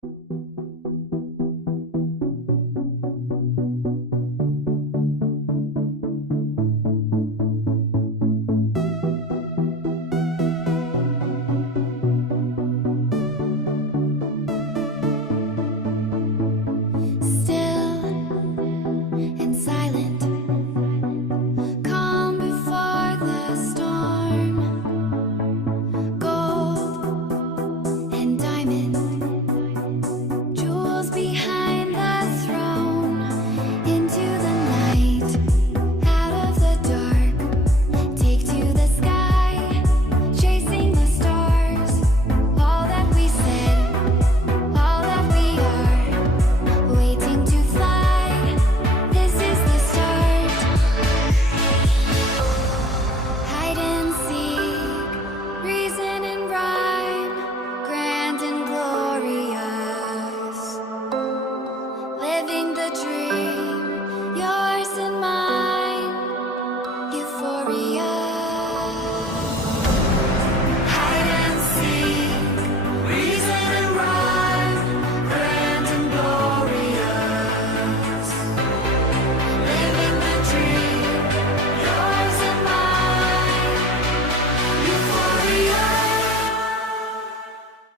Still and silent, calm before the storm. Gold and diamond, jewels behind the throne. Into the night, out of the dark, take to the sky, chasing the stars. All that we said, all that we are, waiting to fly. This is the start. Hide and seek, reason and rhyme, grand and glorious, living the dream.